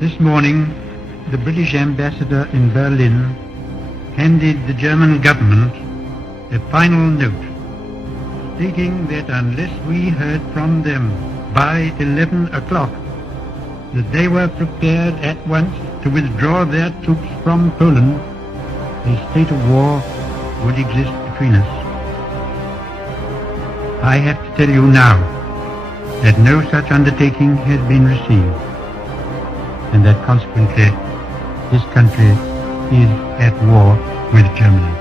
This morning, the British ambassador in Berlin handed the German government a final note stating that unless we heard from them by 11 o'clock, that they were prepared at once to withdraw their troops from Poland, a state of war would exist between us. I have to tell you now that no such undertaking has been received, and that consequently this country is at war with Germany.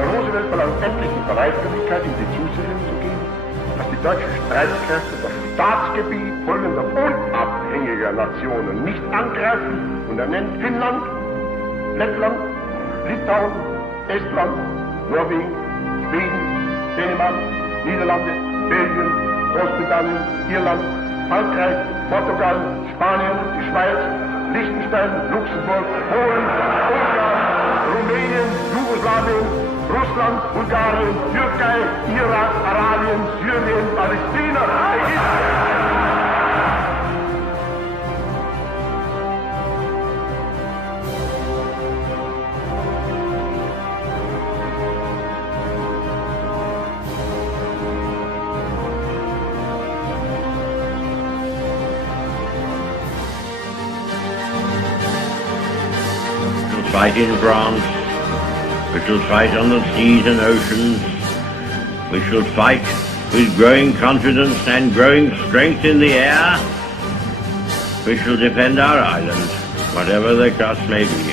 Herr Roosevelt verlangt endlich die Bereitwilligkeit, ihm die Zusicherung zu geben, dass die deutschen Streitkräfte das Staatsgebiet folgender unabhängiger Nationen nicht angreifen, und er nennt Finnland, Lettland, Litauen, Estland, Norwegen, Schweden, Dänemark, Niederlande, Belgien, Großbritannien, Irland, Frankreich, Portugal, Spanien, die Schweiz, Liechtenstein, Luxemburg, Polen, Ungarn, Rumänien, Jugoslawien, Russland, Bulgarien, Türkei, Irak, Arabien, Syrien, Palästina, Ägypten. Fight in France, we shall fight on the seas and oceans, we shall fight with growing confidence and growing strength in the air, we shall defend our island, whatever the cost may be.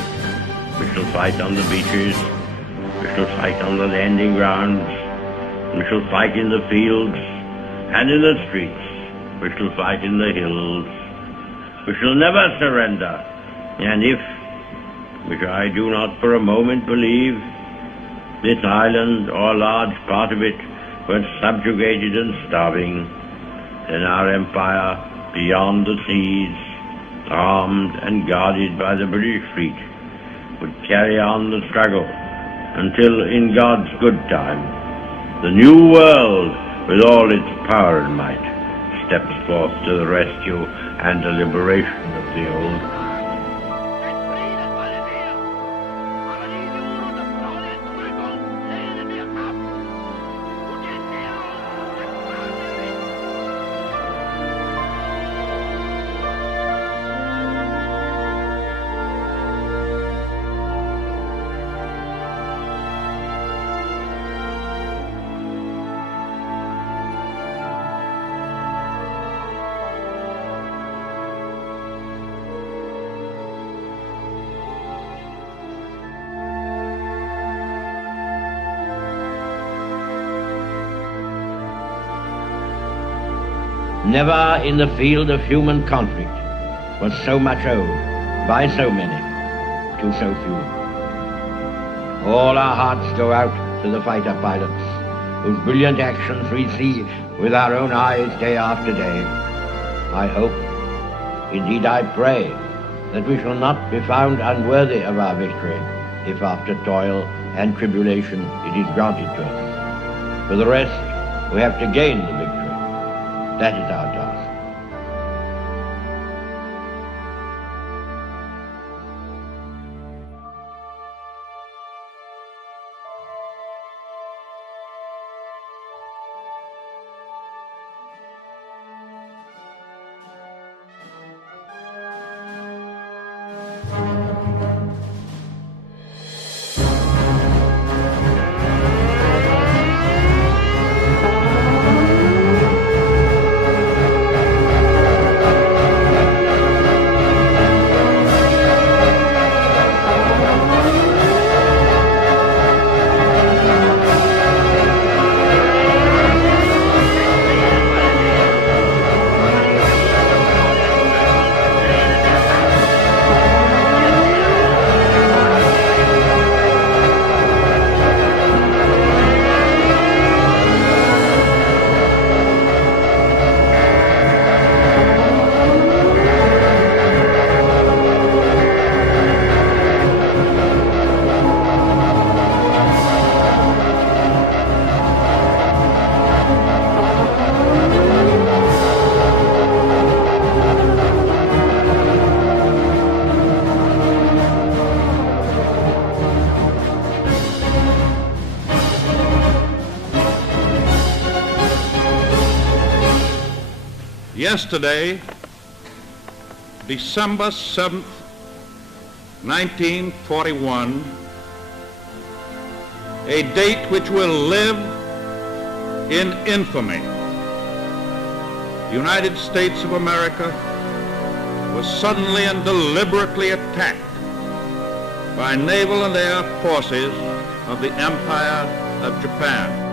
We shall fight on the beaches, we shall fight on the landing grounds, we shall fight in the fields and in the streets, we shall fight in the hills, we shall never surrender, and if, which I do not for a moment believe, this island or a large part of it were subjugated and starving, then our empire beyond the seas, armed and guarded by the British fleet, would carry on the struggle until, in God's good time, the new world, with all its power and might, steps forth to the rescue and the liberation of the old. Never in the field of human conflict was so much owed by so many to so few. All our hearts go out to the fighter pilots, whose brilliant actions we see with our own eyes day after day. I hope, indeed I pray, that we shall not be found unworthy of our victory, if after toil and tribulation it is granted to us. For the rest, we have to gain the victory. That is our task. Yesterday, December 7th, 1941, a date which will live in infamy. The United States of America was suddenly and deliberately attacked by naval and air forces of the Empire of Japan.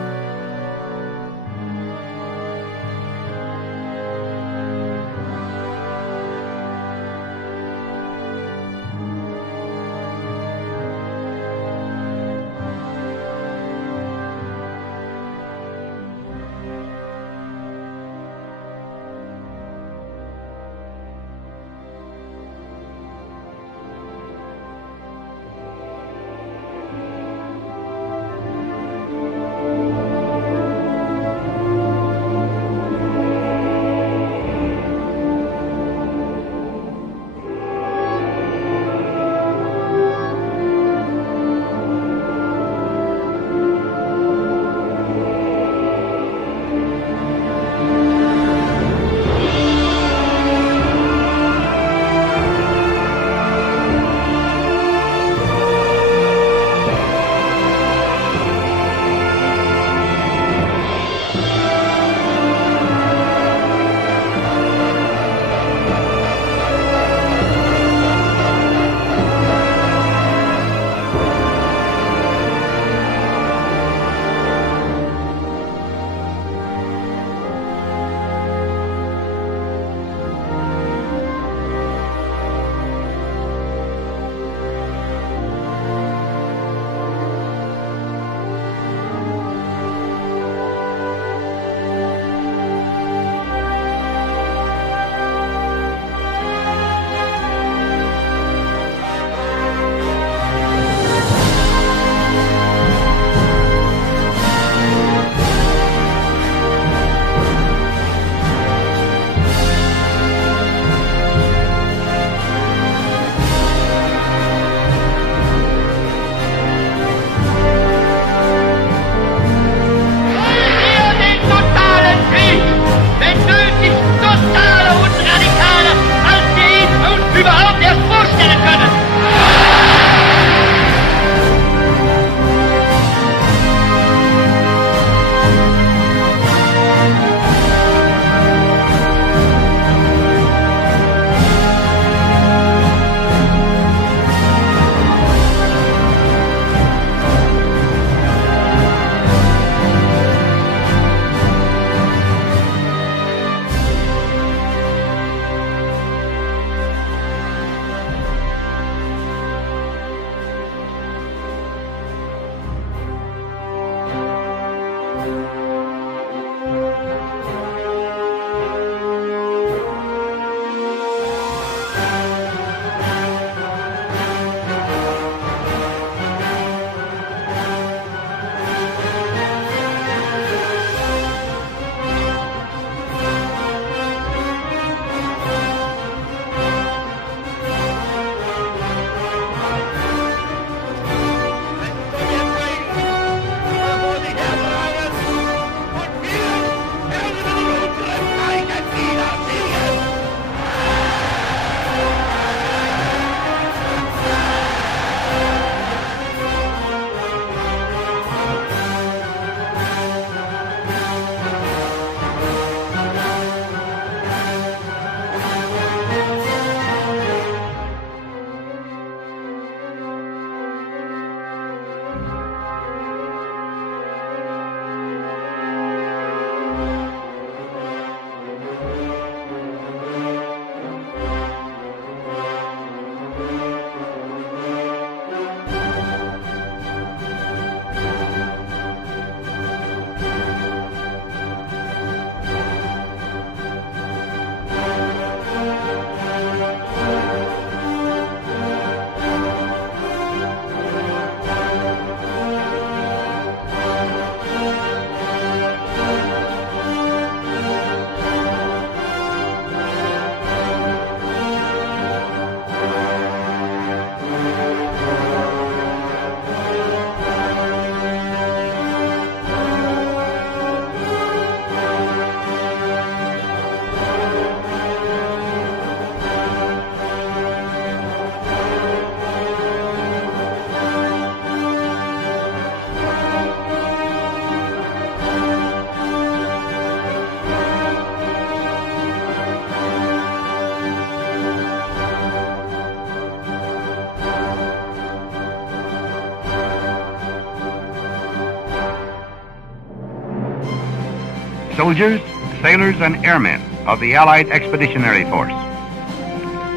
soldiers, sailors, and airmen of the Allied Expeditionary Force.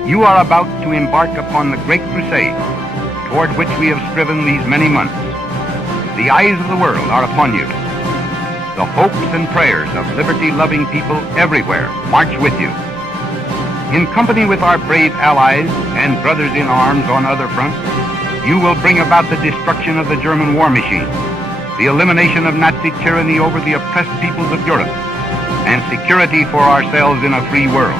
You are about to embark upon the great crusade toward which we have striven these many months. The eyes of the world are upon you. The hopes and prayers of liberty-loving people everywhere march with you. In company with our brave allies and brothers in arms on other fronts, you will bring about the destruction of the German war machine, the elimination of Nazi tyranny over the oppressed peoples of Europe, and security for ourselves in a free world.